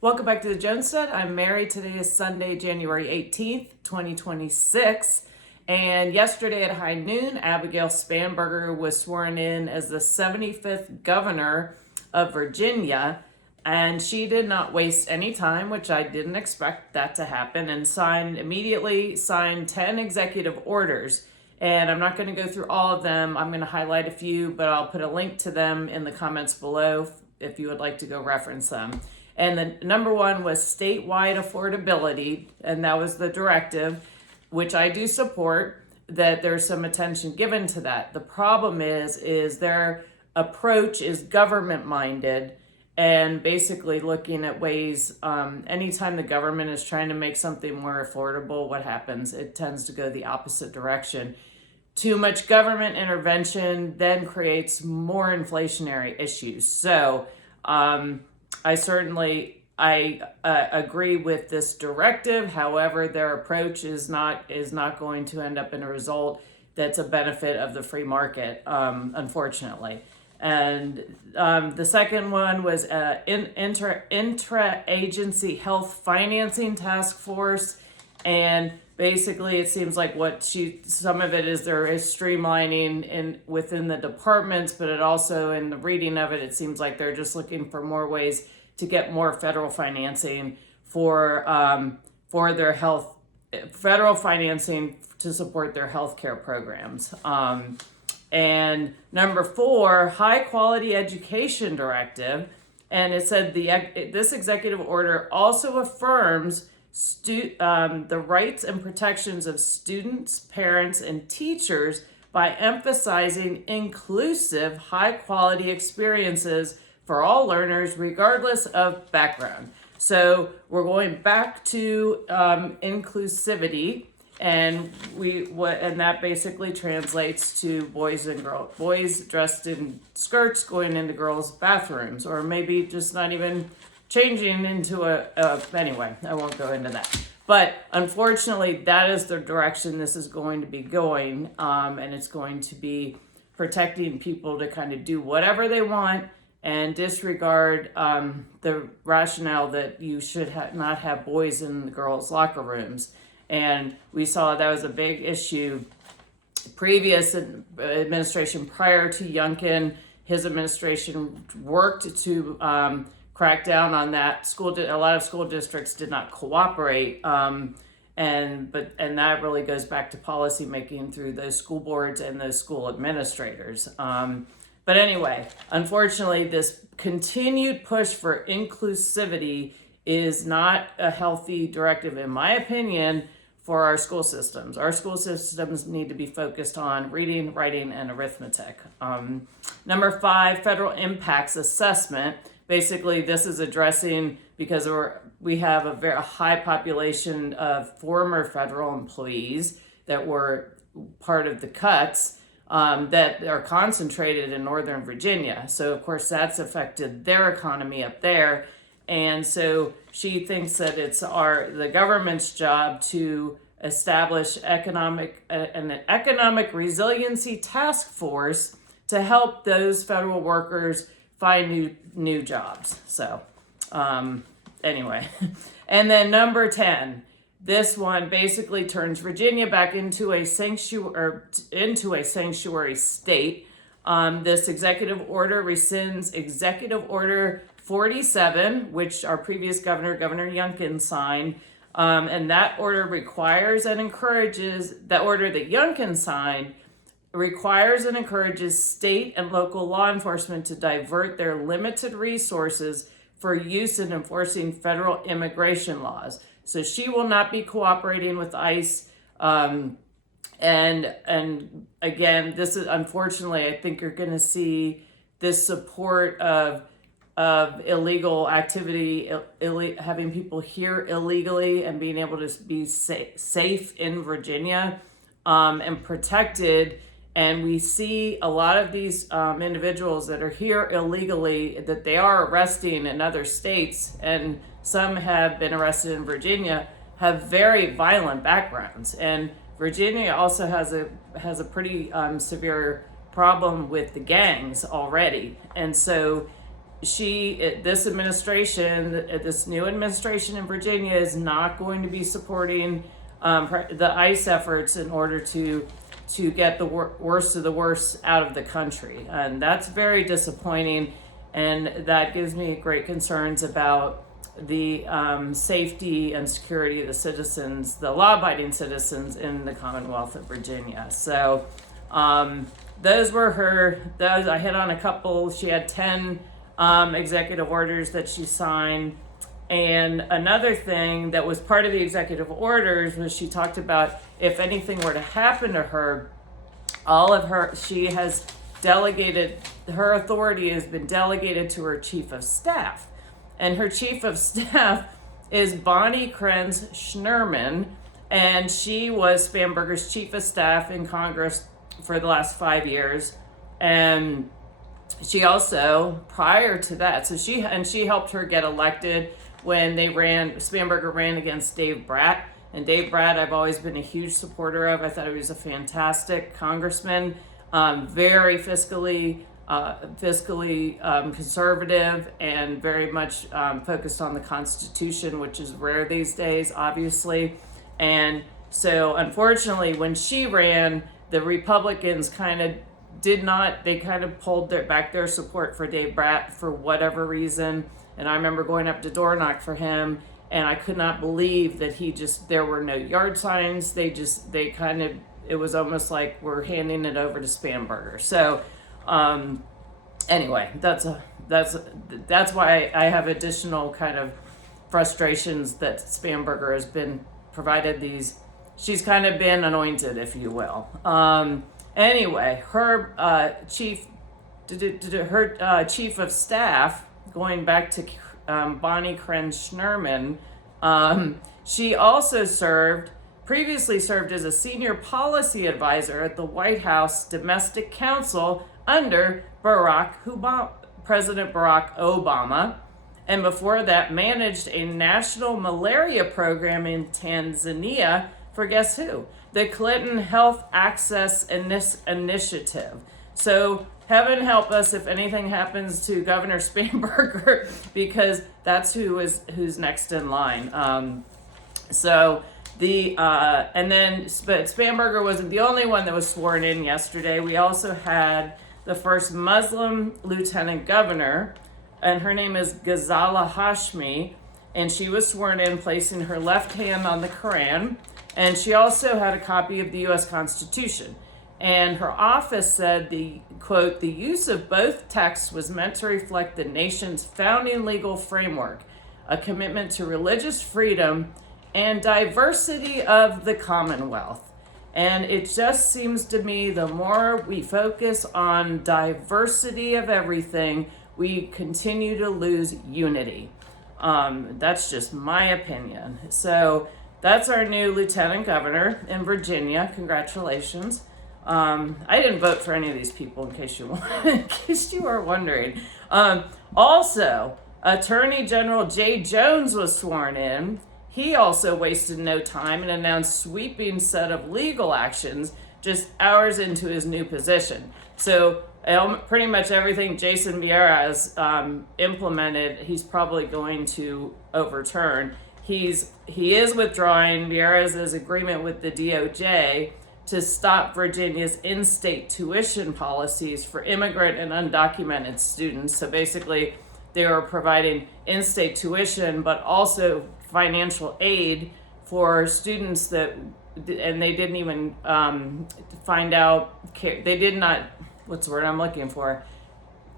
Welcome back to the Jonestead. I'm Mary. Today is Sunday, January 18th, 2026. And yesterday at high noon, Abigail Spanberger was sworn in as the 75th governor of Virginia. And she did not waste any time, which I didn't expect that to happen, and immediately signed 10 executive orders. And I'm not going to go through all of them. I'm going to highlight a few, but I'll put a link to them in the comments below if you would like to go reference them. And the number one was statewide affordability, and that was the directive, which I do support, that there's some attention given to that. The problem is their approach is government minded and basically looking at ways, anytime the government is trying to make something more affordable, what happens? It tends to go the opposite direction. Too much government intervention then creates more inflationary issues. So, I agree with this directive. However, their approach is not going to end up in a result that's a benefit of the free market, unfortunately. And the second one was intra-agency health financing task force. And basically, it seems like some of it is there is streamlining within the departments, but it also, in the reading of it, it seems like they're just looking for more ways to get more federal financing for their federal financing to support their healthcare programs. And number 4, high quality education directive, and it said this executive order also affirms the rights and protections of students, parents, and teachers by emphasizing inclusive, high-quality experiences for all learners, regardless of background. So we're going back to inclusivity, and that basically translates to boys dressed in skirts going into girls' bathrooms, or maybe just not even changing into anyway, I won't go into that. But unfortunately, that is the direction this is going to be going, and it's going to be protecting people to kind of do whatever they want and disregard the rationale that you should not have boys in the girls' locker rooms. And we saw that was a big issue. Previous administration prior to Youngkin, his administration worked to crack down on that. A lot of school districts did not cooperate, and that really goes back to policy making through those school boards and those school administrators. But anyway, unfortunately, this continued push for inclusivity is not a healthy directive, in my opinion, for our school systems. Our school systems need to be focused on reading, writing, and arithmetic. Number 5, federal impacts assessment. Basically, this is addressing, because we have a very high population of former federal employees that were part of the cuts that are concentrated in Northern Virginia. So, of course, that's affected their economy up there. And so she thinks that it's the government's job to establish an economic resiliency task force to help those federal workers find new jobs. So anyway, and then number 10, this one basically turns Virginia back into a sanctuary state. This executive order rescinds Executive Order 47, which our previous Governor Youngkin, signed. And that order requires and encourages, that order that Youngkin signed requires and encourages state and local law enforcement to divert their limited resources for use in enforcing federal immigration laws. So she will not be cooperating with ICE. And again, this is, unfortunately, I think you're going to see this support of illegal activity, having people here illegally and being able to be safe in Virginia and protected. And we see a lot of these individuals that are here illegally that they are arresting in other states, and some have been arrested in Virginia, have very violent backgrounds. And Virginia also has a pretty severe problem with the gangs already. And so this administration, this new administration in Virginia is not going to be supporting the ICE efforts in order to get the worst of the worst out of the country. And that's very disappointing. And that gives me great concerns about the safety and security of the citizens, the law-abiding citizens in the Commonwealth of Virginia. So those were I hit on a couple. She had 10 executive orders that she signed. And another thing that was part of the executive orders was she talked about if anything were to happen to her, she has delegated, her authority has been delegated to her chief of staff. And her chief of staff is Bonnie Krenz Schnerman, and she was Spanberger's chief of staff in Congress for the last 5 years. And she also, prior to that, she helped her get elected when Spanberger ran against Dave Bratt. And Dave Bratt, I've always been a huge supporter of. I thought he was a fantastic congressman, very fiscally conservative, and very much focused on the Constitution, which is rare these days, obviously. And so, unfortunately, when she ran, the Republicans kind of pulled back their support for Dave Bratt for whatever reason. And I remember going up to door knock for him, and I could not believe that there were no yard signs. It was almost like we're handing it over to Spanberger. So anyway, that's why I have additional kind of frustrations that Spanberger has been provided these. She's kind of been anointed, if you will. Anyway, her chief of staff, going back to Bonnie Krenz Schnerman, she also previously served as a senior policy advisor at the White House Domestic Council under President Barack Obama, and before that managed a national malaria program in Tanzania for guess who? The Clinton Health Access Initiative. So heaven help us if anything happens to Governor Spanberger, because that's who's next in line. But Spanberger wasn't the only one that was sworn in yesterday. We also had the first Muslim lieutenant governor, and her name is Ghazala Hashmi, and she was sworn in placing her left hand on the Quran, and she also had a copy of the U.S. Constitution. And her office said quote, the use of both texts was meant to reflect the nation's founding legal framework, a commitment to religious freedom and diversity of the Commonwealth. And it just seems to me the more we focus on diversity of everything, we continue to lose unity. That's just my opinion. So that's our new lieutenant governor in Virginia. Congratulations. I didn't vote for any of these people, in case you are wondering. Also, Attorney General Jay Jones was sworn in. He also wasted no time and announced sweeping set of legal actions just hours into his new position. So pretty much everything Jason Vieira has implemented, he's probably going to overturn. He is withdrawing Vieira's agreement with the DOJ to stop Virginia's in-state tuition policies for immigrant and undocumented students. So basically, they were providing in-state tuition, but also financial aid for students and they didn't even find out, they did not, what's the word I'm looking for,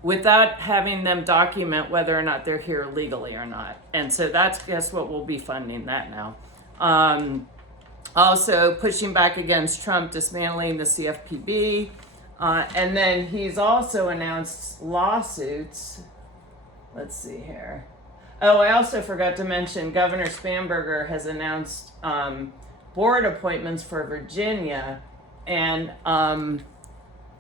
without having them document whether or not they're here legally or not. And so guess what, we'll be funding that now. Also pushing back against Trump dismantling the CFPB. And then he's also announced lawsuits. Let's see here. Oh, I also forgot to mention Governor Spanberger has announced board appointments for Virginia. And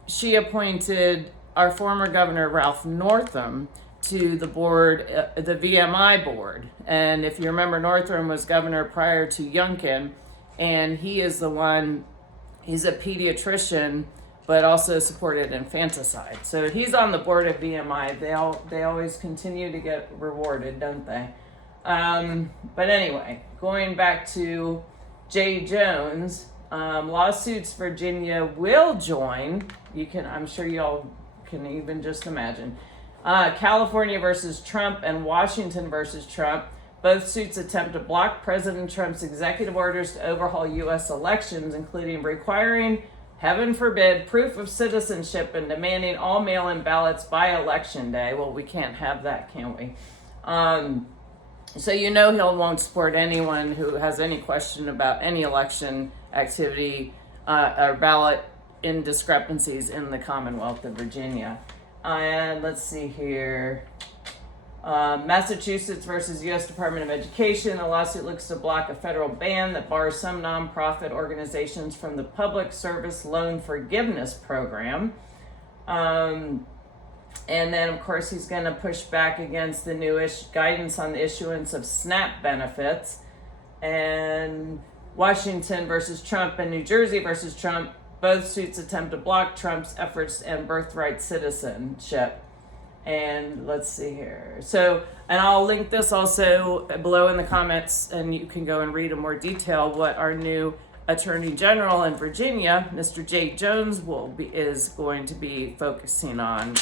she appointed our former governor, Ralph Northam, to the board, the VMI board. And if you remember, Northam was governor prior to Youngkin. And he is he's a pediatrician, but also supported infanticide. So he's on the board of BMI. They always continue to get rewarded, don't they? But anyway, going back to Jay Jones, lawsuits Virginia will join. I'm sure y'all can even just imagine. California versus Trump and Washington versus Trump. Both suits attempt to block President Trump's executive orders to overhaul U.S. elections, including requiring, heaven forbid, proof of citizenship and demanding all mail-in ballots by election day. Well, we can't have that, can we? So he won't support anyone who has any question about any election activity or ballot indiscrepancies in the Commonwealth of Virginia. And let's see here. Massachusetts versus U.S. Department of Education. The lawsuit looks to block a federal ban that bars some nonprofit organizations from the Public Service Loan Forgiveness Program. And then, of course, he's going to push back against the newish guidance on the issuance of SNAP benefits. And Washington versus Trump and New Jersey versus Trump. Both suits attempt to block Trump's efforts to end birthright citizenship. And let's see here. So, and I'll link this also below in the comments, and you can go and read in more detail what our new Attorney General in Virginia, Mr. Jay Jones, is going to be focusing on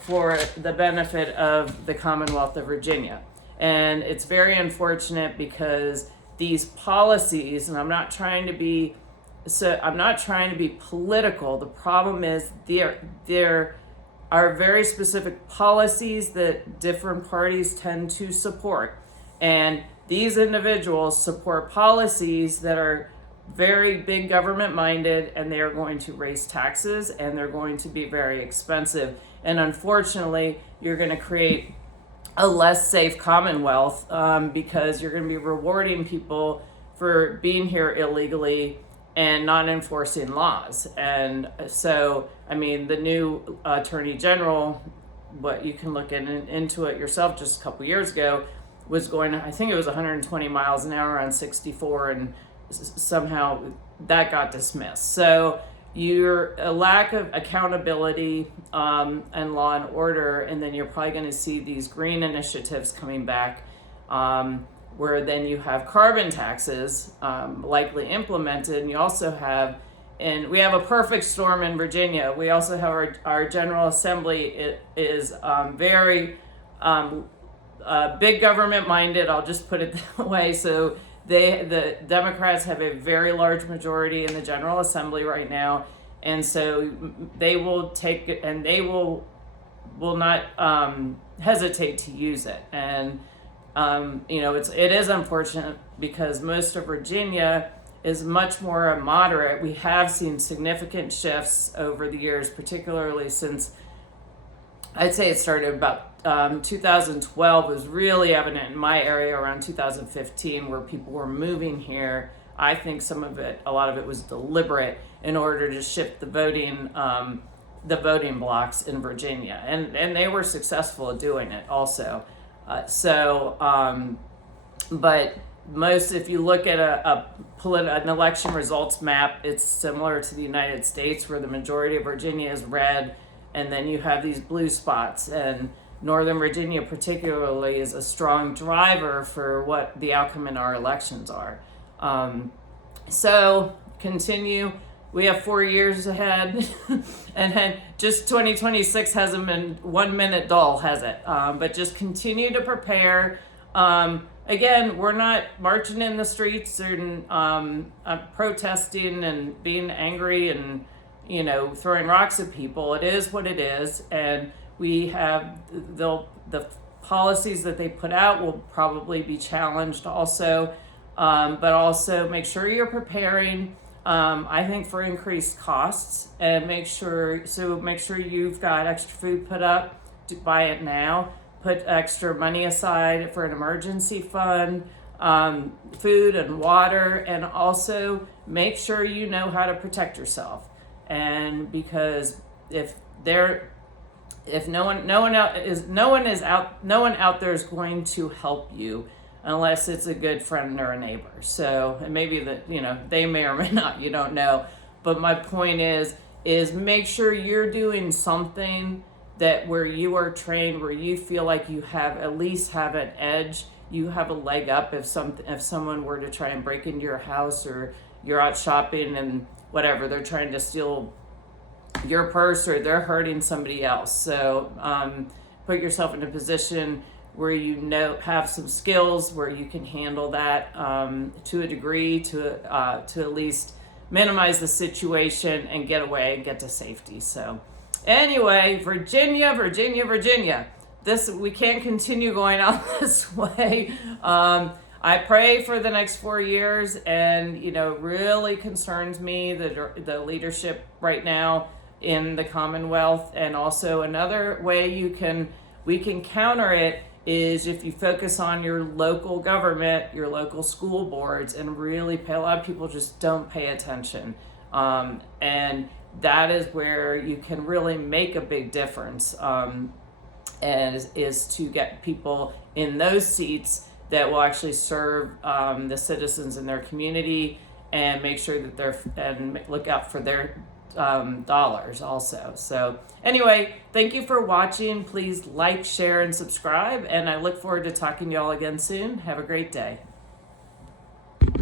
for the benefit of the Commonwealth of Virginia. And it's very unfortunate because these policies, and I'm not trying to be political. The problem is there are very specific policies that different parties tend to support. And these individuals support policies that are very big government minded, and they are going to raise taxes, and they're going to be very expensive. And unfortunately, you're going to create a less safe Commonwealth because you're going to be rewarding people for being here illegally and not enforcing laws. And so, I mean, the new Attorney General, what you can look into it yourself, just a couple years ago, was going, I think it was 120 miles an hour on 64, and somehow that got dismissed. So you're a lack of accountability and law and order, and then you're probably going to see these green initiatives coming back, where then you have carbon taxes likely implemented, and you also have, and we have a perfect storm in Virginia. We also have our General Assembly is very big government minded. I'll just put it that way. So the Democrats have a very large majority in the General Assembly right now, and so they will take it, and they will not hesitate to use it. And it is unfortunate because most of Virginia is much more moderate. We have seen significant shifts over the years, particularly since, I'd say it started about 2012 was really evident in my area around 2015, where people were moving here. I think a lot of it was deliberate in order to shift the voting blocks in Virginia. And they were successful at doing it also. But if you look at an election results map, it's similar to the United States, where the majority of Virginia is red, and then you have these blue spots. And Northern Virginia particularly is a strong driver for what the outcome in our elections are. So continue. We have 4 years ahead, and just 2026 hasn't been 1 minute dull, has it? But just continue to prepare. Again, we're not marching in the streets and protesting and being angry and throwing rocks at people. It is what it is, and we have the policies that they put out will probably be challenged also, but also make sure you're preparing. I think for increased costs, and make sure you've got extra food put up to buy it now. Put extra money aside for an emergency fund, food and water, and also make sure you know how to protect yourself. And because if no one out there is going to help you unless it's a good friend or a neighbor. So, and maybe they may or may not, you don't know. But my point is make sure you're doing something that where you are trained, where you feel like you have at least have an edge, you have a leg up if someone were to try and break into your house, or you're out shopping and whatever, they're trying to steal your purse, or they're hurting somebody else. So put yourself in a position where have some skills where you can handle that to a degree, to at least minimize the situation and get away and get to safety. So anyway, Virginia, we can't continue going on this way. I pray for the next 4 years, and really concerns me the leadership right now in the Commonwealth. And also another way we can counter it is if you focus on your local government, your local school boards, and really a lot of people just don't pay attention. And that is where you can really make a big difference, and is to get people in those seats that will actually serve the citizens in their community, and make sure that and look out for their dollars also. So anyway, thank you for watching. Please like, share, and subscribe, and I look forward to talking to y'all again soon. Have a great day.